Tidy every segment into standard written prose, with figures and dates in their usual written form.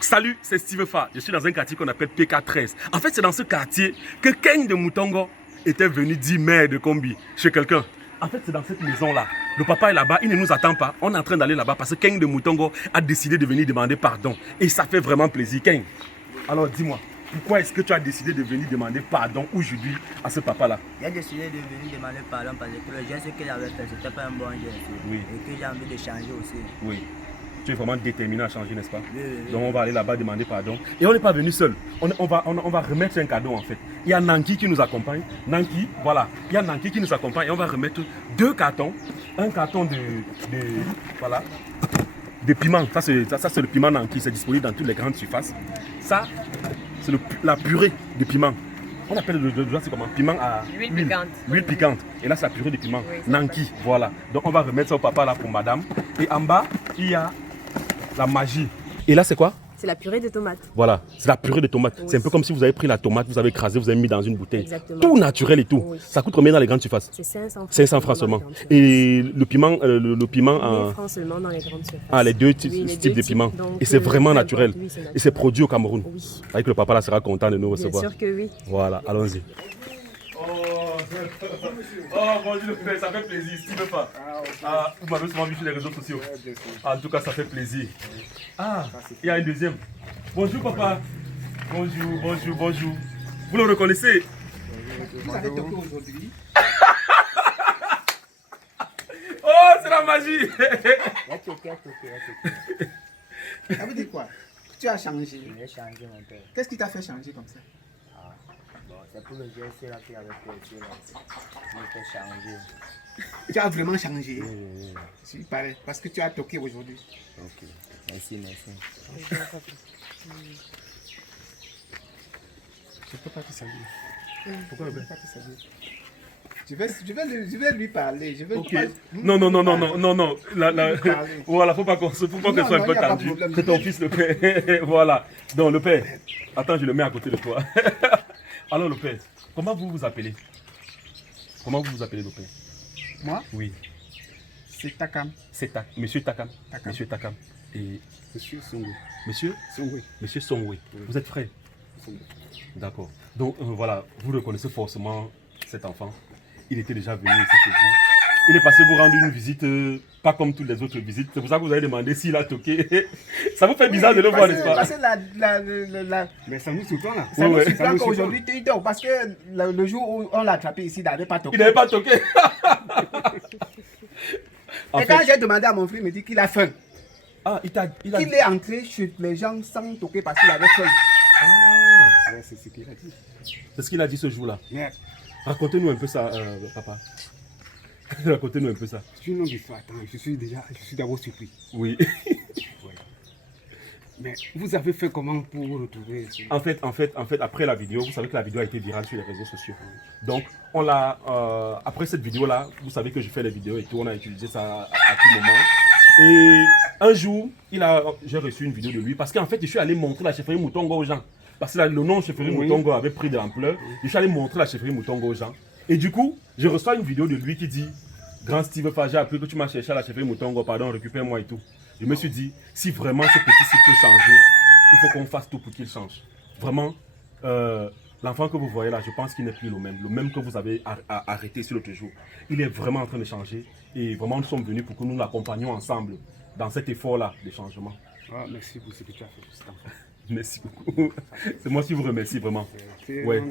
Salut, c'est Steve Fa. Je suis dans un quartier qu'on appelle PK13. En fait, c'est dans ce quartier que Ken de Moutongo était venu dire mère de combi chez quelqu'un. En fait, c'est dans cette maison-là. Le papa est là-bas, il ne nous attend pas. On est en train d'aller là-bas parce que Ken de Moutongo a décidé de venir demander pardon. Et ça fait vraiment plaisir. Ken, alors dis-moi, pourquoi est-ce que tu as décidé de venir demander pardon aujourd'hui à ce papa-là? J'ai décidé de venir demander pardon parce que le geste que j'avais fait, c'était pas un bon geste. Oui. Et que j'ai envie de changer aussi. Oui. Tu es vraiment déterminé à changer, n'est-ce pas? Oui, oui. Donc on va aller là-bas demander pardon. Et on n'est pas venu seul. On va remettre un cadeau en fait. Il y a Nanki qui nous accompagne. Nanki, voilà. Il y a Nanki qui nous accompagne et on va remettre 2 cartons. Un carton voilà, de piment. Ça c'est le piment Nanki. C'est disponible dans toutes les grandes surfaces. Ça, c'est la purée de piment. On appelle c'est comment? Piment à Huile piquante. Huile piquante. Et là, c'est la purée de piment. Oui, Nanki, voilà. Donc, on va remettre ça au papa là pour madame. Et en bas, il y a la magie. Et là, c'est quoi? C'est la purée de tomates. Voilà, c'est la purée de tomate. Oui. C'est un peu comme si vous avez pris la tomate, vous avez écrasé, vous avez mis dans une bouteille. Exactement. Tout naturel et tout. Oui. Ça coûte combien dans les grandes surfaces? C'est 500 francs. 500 francs seulement. Et le piment, le piment 1000 francs seulement dans les grandes surfaces. Ah, les deux Oui, types les de deux piment. types. Donc, Et c'est vraiment naturel. oui, c'est naturel. Et c'est produit au Cameroun. Oui. Avec le papa là sera content de nous Bien recevoir. sûr que oui. Voilà, allons-y. Bonjour le père, ça fait plaisir. Steve Fa. Vous m'avez souvent vu sur les réseaux sociaux. En tout cas, ça fait plaisir. Ah, il y a un deuxième. Bonjour papa. Bonjour. Vous le reconnaissez? Vous avez toqué aujourd'hui. Oh, c'est la magie. Ça veut dire quoi? Tu as changé. J'ai changé mon père. Qu'est-ce qui t'a fait changer comme ça? Bon, c'est pour le geste là qu'il avait fait. Il me fait changer. Tu as vraiment changé. Oui. Il paraît. Parce que tu as toqué aujourd'hui. Ok. Merci. Je ne peux pas te saluer. Pourquoi je ne peux pas te saluer? Je vais lui parler. Je vais Ok. pas- Non. Voilà, faut pas qu'elle soit un Non, peu y a pas de tendue. problème. C'est ton fils le père. Voilà. Donc le père. Attends, je le mets à côté de toi. Alors le père, comment vous vous appelez? Comment vous vous appelez le père? Moi, Oui. c'est Takam. C'est Monsieur Takam. Takam. Monsieur Takam. Et Monsieur Songwe. Monsieur Songwe. Vous êtes frère? D'accord. Donc voilà, vous reconnaissez forcément cet enfant. Il était déjà venu ici chez vous. Il est passé vous rendre une visite, pas comme toutes les autres visites. C'est pour ça que vous avez demandé s'il a toqué. Ça vous fait bizarre de le voir, n'est-ce pas? Parce que Mais ça nous surprend là. ça nous ouais. surprend qu'aujourd'hui, tu dors. Parce que le jour où on l'a attrapé ici, il n'avait pas toqué. Il n'avait pas toqué. En Et quand fait, j'ai demandé à mon frère, il me dit qu'il a faim. il a Qu'il est entré chez les gens sans toquer parce qu'il avait faim. Ouais, c'est ce qu'il a dit. C'est ce qu'il a dit ce jour-là. Merde, Racontez-nous un peu ça, papa. Racontez-nous un peu ça. c'est une longue histoire. Attends, je suis d'abord surpris. Oui. Mais vous avez fait comment pour vous retrouver ce- En fait, après la vidéo, vous savez que la vidéo a été virale sur les réseaux sociaux. Donc, après cette vidéo-là, vous savez que je fais les vidéos et tout, on a utilisé ça à tout moment. Et un jour, j'ai reçu une vidéo de lui parce qu'en fait, je suis allé montrer la chefferie Moutongo aux gens. Parce que le nom chefferie Moutongo avait pris de l'ampleur. Je suis allé montrer la chefferie Moutongo aux gens. Et du coup, je reçois une vidéo de lui qui dit: Grand Steve Fa, j'ai appris que tu m'as cherché à la chefferie Moutongo, pardon, récupère-moi et tout. Je me suis dit, si vraiment ce petit-ci peut changer, il faut qu'on fasse tout pour qu'il change. Vraiment, l'enfant que vous voyez là, je pense qu'il n'est plus le même que vous avez arrêté sur l'autre jour. Il est vraiment en train de changer et vraiment nous sommes venus pour que nous l'accompagnions ensemble dans cet effort-là de changement. Ah, merci pour ce que tu as fait pour cet enfant. Merci beaucoup. C'est moi qui vous remercie vraiment. Ouais.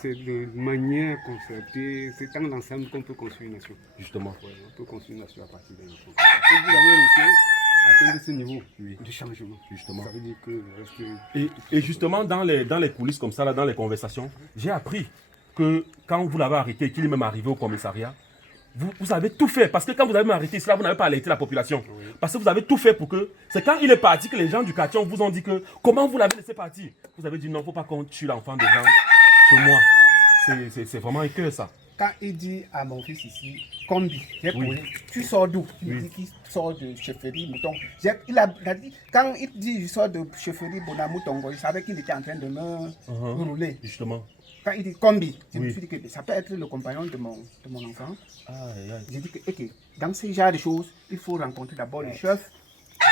C'est de manière concertée, c'est dans l'ensemble qu'on peut construire une nation. Justement. Ouais, on peut construire une nation à partir d'un enfant. Si vous avez réussi à atteindre ce niveau de changement, Justement. ça veut dire que reste... Et justement, dans les coulisses comme ça, là, dans les conversations, j'ai appris que quand vous l'avez arrêté, qu'il est même arrivé au commissariat, vous avez tout fait. Parce que quand vous avez arrêté cela, vous n'avez pas alerté la population. Oui. Parce que vous avez tout fait pour que... C'est quand il est parti que les gens du quartier vous ont dit que... Comment vous l'avez laissé partir? Vous avez dit non, il ne faut pas qu'on tue l'enfant des gens chez moi. C'est vraiment un cœur ça. Quand il dit à mon fils ici, combi, j'ai posé, tu sors d'où? Il dit qu'il sort de chefferie Mouton. Il a dit, quand il dit je sors de chefferie Bonamoutongo, il savait qu'il était en train de me rouler. Justement. Quand il dit combi, je me suis dit que ça peut être le compagnon de mon enfant. J'ai dit que dans ce genre de choses, il faut rencontrer d'abord le chef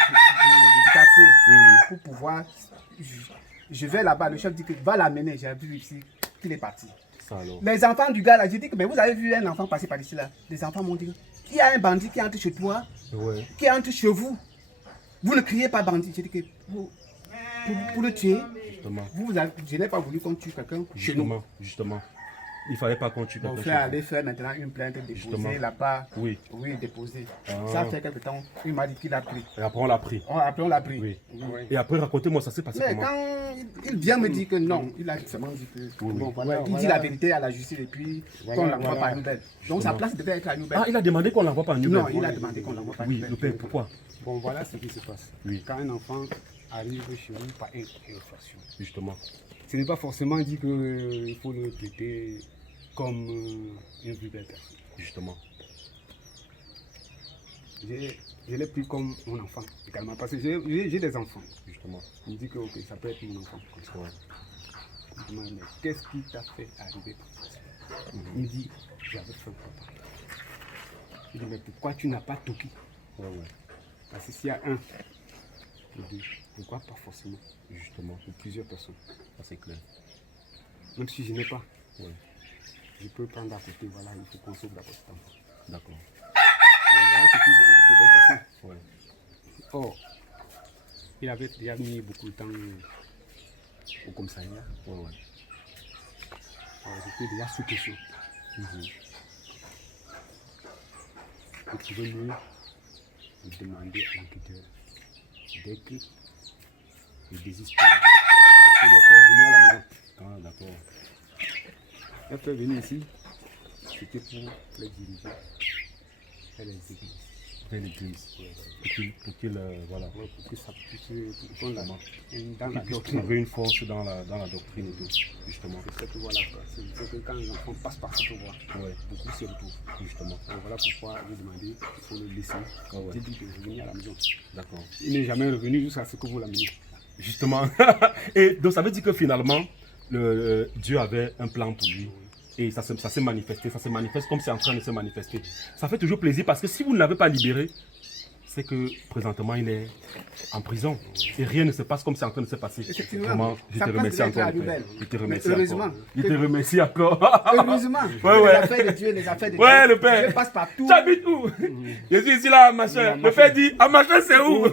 du quartier Oui, oui. pour pouvoir. Je vais là-bas, le chef dit que va l'amener. J'ai vu ici qu'il est parti. Ça alors. Les enfants du gars là, j'ai dit que mais vous avez vu un enfant passer par ici là. Les enfants m'ont dit qu'il y a un bandit qui entre chez toi, Ouais. qui entre chez vous. Vous ne criez pas bandit. J'ai dit que pour le tuer, Justement. je n'ai pas voulu qu'on tue quelqu'un chez nous. Justement. Il fallait pas qu'on tue Mon quelqu'un frère chez allait faire maintenant une plainte Justement. déposée là-bas. Oui. Oui, déposée. Ah. Ça fait quelque temps, il m'a dit qu'il a pris. Et après, on l'a pris. Après, on l'a pris. Oui. Et après, racontez-moi, ça s'est passé Mais comment? quand il vient me dire que non, il a seulement dit que. Oui, Bon, oui. voilà, il dit la vérité à la justice et puis qu'on l'envoie par nouvelle. Donc sa Justement. place devait être à Nouvelle. Ah, il a demandé qu'on l'envoie par une Non, nouvelle. il a demandé qu'on l'envoie par Oui, nouvelle. le père, pourquoi? Bon, voilà ce qui se passe. Oui. Quand un enfant arrive chez vous par infraction, Justement. ce n'est pas forcément dit qu'il faut le traiter comme une vulgaire personne. Justement. Je l'ai pris comme mon enfant également parce que j'ai des enfants. Justement. Il me dit que ok, ça peut être mon enfant. Comme ça. Ouais. Je me demande, mais qu'est-ce qui t'a fait arriver comme ça? Il me dit, j'avais faim, papa. Je dis, mais pourquoi tu n'as pas toqué? Ouais, ouais. Parce que s'il y a un, ou deux, pourquoi pas forcément? Justement. Pour plusieurs personnes. Ça, c'est clair. Même si je n'ai pas, Ouais. je peux prendre à côté, voilà, il faut qu'on sauve la petite enfant. D'accord. Donc, voilà ce qui s'est donc passé. Ouais. Or, il avait déjà mis beaucoup de temps au commissariat. Ouais, ouais. Alors, j'étais déjà sous pression. Je trouvais mieux de demander à l'enquêteur dès que je désiste de les faire venir à la maison. Ah, d'accord. Les faire venir ici, c'était pour les diriger vers les églises. Vers l'église. Pour qu'il, voilà. Ouais, pour que ça puisse, pour qu'on la- dans la Qu'il puisse doctrine. trouver une force dans la doctrine et tout. Justement. C'est que voilà, quoi. C'est que quand les enfants passent par cette voie, Ouais. beaucoup s'y retrouvent. Justement. Donc voilà pourquoi j'ai demandé, il faut le laisser. Ah ouais. J'ai dit de revenir à la maison. D'accord. Il n'est jamais revenu jusqu'à ce que vous l'ameniez. Justement. Et donc, ça veut dire que finalement, Dieu avait un plan pour lui. Et ça s'est manifesté. Ça se manifeste comme c'est en train de se manifester. Ça fait toujours plaisir parce que si vous ne l'avez pas libéré, c'est que présentement il est en prison. Et rien ne se passe comme c'est en train de se passer. Effectivement. Vraiment, je Ça te passe remercie direct à encore. la Père. nouvelle. Je te Mais remercie heureusement. encore. Je te remercie encore. Heureusement, Ouais, ouais. les affaires de Dieu, les affaires de Ouais, Dieu, le père. Dieu passe partout. Tu habites où? Je suis ici là à Machin. Le père dit, à Machin c'est où?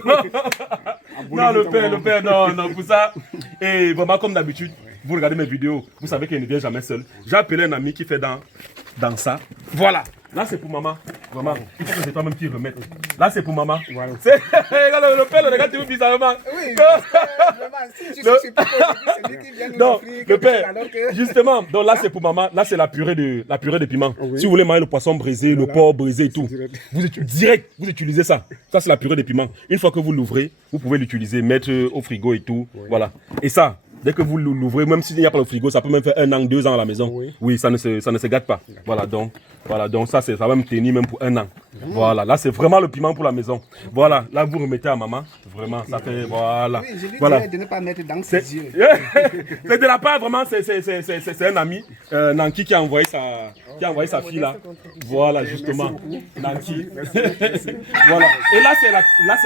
Non, le père, non, pour ça. Et vraiment, comme d'habitude, vous regardez mes vidéos, vous savez qu'il ne vient jamais seul. J'ai appelé un ami qui fait dans ça. Voilà. Là, c'est pour maman. Vraiment, il faut que c'est toi-même qui remette. Là, c'est pour maman. Voilà. Regarde, le père le regarde toujours bizarrement. Oui, vraiment, si je suis pas c'est lui qui vient nous Non, offrir le quelque chose père, alors que... justement, donc là c'est pour maman, là c'est la purée de piment. Si vous voulez manger le poisson brisé, le porc brisé et tout, vous utilisez ça. Ça c'est la purée de piment. Une fois que vous l'ouvrez, vous pouvez l'utiliser, mettre au frigo et tout. Voilà. Et ça, dès que vous l'ouvrez, même s'il n'y a pas le frigo, ça peut même faire 1 an, 2 ans à la maison. Oui, ça ne se gâte pas. Voilà, donc ça va même tenir même pour 1 an. Voilà, là c'est vraiment le piment pour la maison. Voilà, là vous remettez à maman. Vraiment, ça fait, voilà. Oui, je lui Voilà. dirais de ne pas mettre dans ses yeux. C'est de la part, vraiment, c'est un ami, Nanki, qui a envoyé sa fille là. Voilà, justement. Nanki. Voilà. Et là, c'est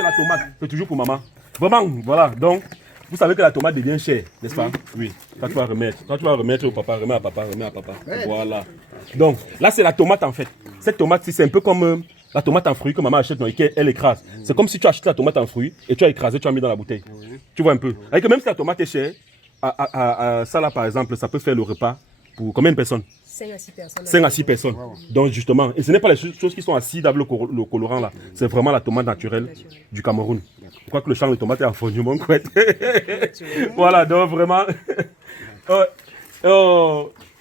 la tomate. C'est toujours pour maman. Vraiment, voilà. Donc, vous savez que la tomate devient chère, n'est-ce pas? Oui. Quand tu vas remettre au papa, remets à papa. Voilà. Donc, là, c'est la tomate en fait. Cette tomate-ci, c'est un peu comme la tomate en fruits que maman achète, et qu'elle écrase. C'est comme si tu achètes la tomate en fruits et tu as écrasé, tu as mis dans la bouteille. Tu vois un peu. Avec même si la tomate est chère, ça là par exemple, ça peut faire le repas pour combien de personnes? 5 à 6 personnes. 5 à 6 personnes. Donc justement, et ce n'est pas les choses qui sont acides avec le colorant là. C'est vraiment la tomate naturelle du Cameroun. Je crois que le champ de tomates est en fondu, mon couette. Voilà, donc vraiment.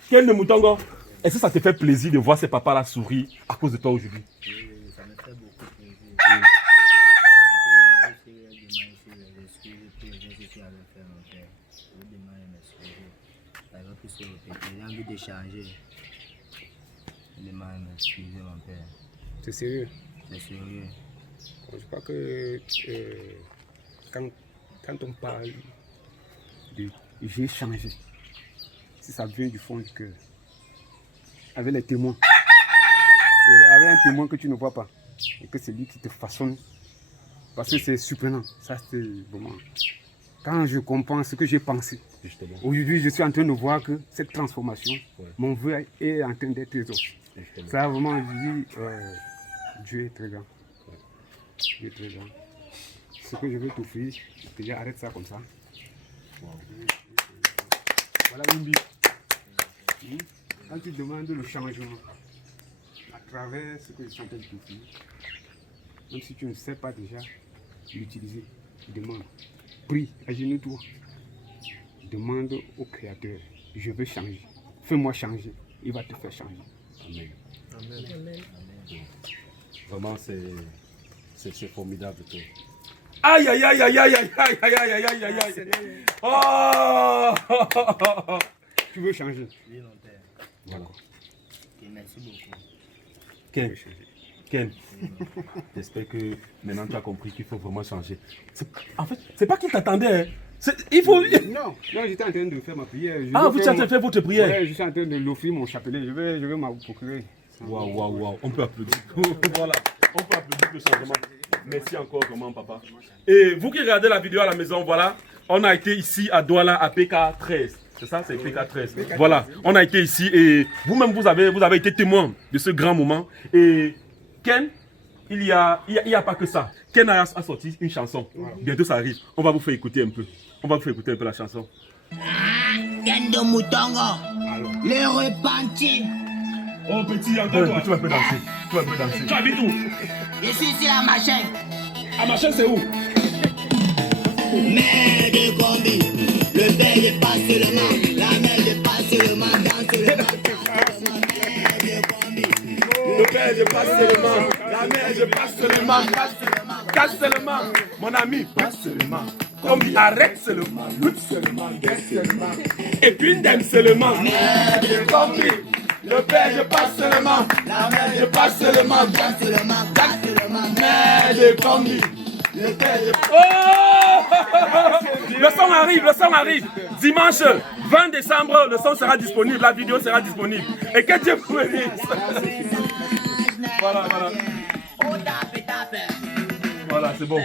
Ken de Moutongo, est-ce que ça te fait plaisir de voir ces papas là sourire à cause de toi aujourd'hui? Oui, ça me fait beaucoup plaisir. J'ai envie de changer. Je demande m'excuser, mon père. C'est sérieux. C'est sérieux. Je crois que quand on parle de j'ai changé, si ça vient du fond du cœur, avec les témoins, et avec un témoin que tu ne vois pas, et que c'est lui qui te façonne Parce que c'est surprenant. Ça, c'est vraiment... Quand je comprends ce que j'ai pensé, Justement. aujourd'hui, je suis en train de voir que cette transformation, Ouais. mon vœu est en train d'être exaucé. Justement. Ça, vraiment, je dis, Dieu est très grand. Dieu est très grand. Ce que je veux t'offrir, déjà arrête ça comme ça. Voilà Wimby. Quand tu demandes le changement, à travers ce que je suis en train de t'offrir, même si tu ne sais pas déjà l'utiliser, demande. Prie, agenouille-toi. Demande au Créateur, je veux changer. Fais-moi changer. Il va te faire changer. Amen. Amen. Vraiment, c'est formidable. Toi. Aïe, aïe, aïe, aïe, aïe, aïe, aïe, aïe, aïe, aïe, aïe, aïe. Oh! Tu veux changer. Oui, mon père. Voilà. Ok, merci beaucoup. Ken, Ken, j'espère que maintenant tu as compris qu'il faut vraiment changer. En fait, c'est pas qu'il t'attendait. Hein. Il faut... Non, j'étais en train de faire ma prière. Ah, vous êtes en train de faire votre prière? Ouais, je suis en train de l'offrir mon chapelet. Je vais m'en procurer. Waouh, waouh, waouh. On peut applaudir. Voilà, on peut applaudir le changement. Merci encore, vraiment, papa. Et vous qui regardez la vidéo à la maison, voilà, on a été ici à Douala à PK13. C'est ça, c'est PK13. Voilà, on a été ici et vous-même, vous avez été témoin de ce grand moment. Et Ken, il y a pas que ça. Ken a sorti une chanson. Bientôt ça arrive. On va vous faire écouter un peu. On va vous faire écouter un peu la chanson. Ken de Moutongo, le repenti. Oh petit, encore tu vas un peu danser. Tu vas un peu danser. Tu habites où? Je suis ici à Machin. À Machin, c'est où? Mère de combi, le père n'est pas seulement, la mère n'est pas seulement, dans seulement. Le père, je passe seulement. La mère, je passe seulement. Casse seulement. Mon ami, passe seulement. Comme il arrête seulement. Lutte seulement. Guerre seulement. Et puis d'aime seulement. Mère de combi. Le père, je passe seulement. La mère, je passe seulement. Dans seulement, dans seulement. Mère de combi. Le père, je... Oh! Le son arrive. Dimanche 20 décembre, le son sera disponible. La vidéo sera disponible. Et que Dieu vous bénisse. Voilà. Voilà, c'est bon.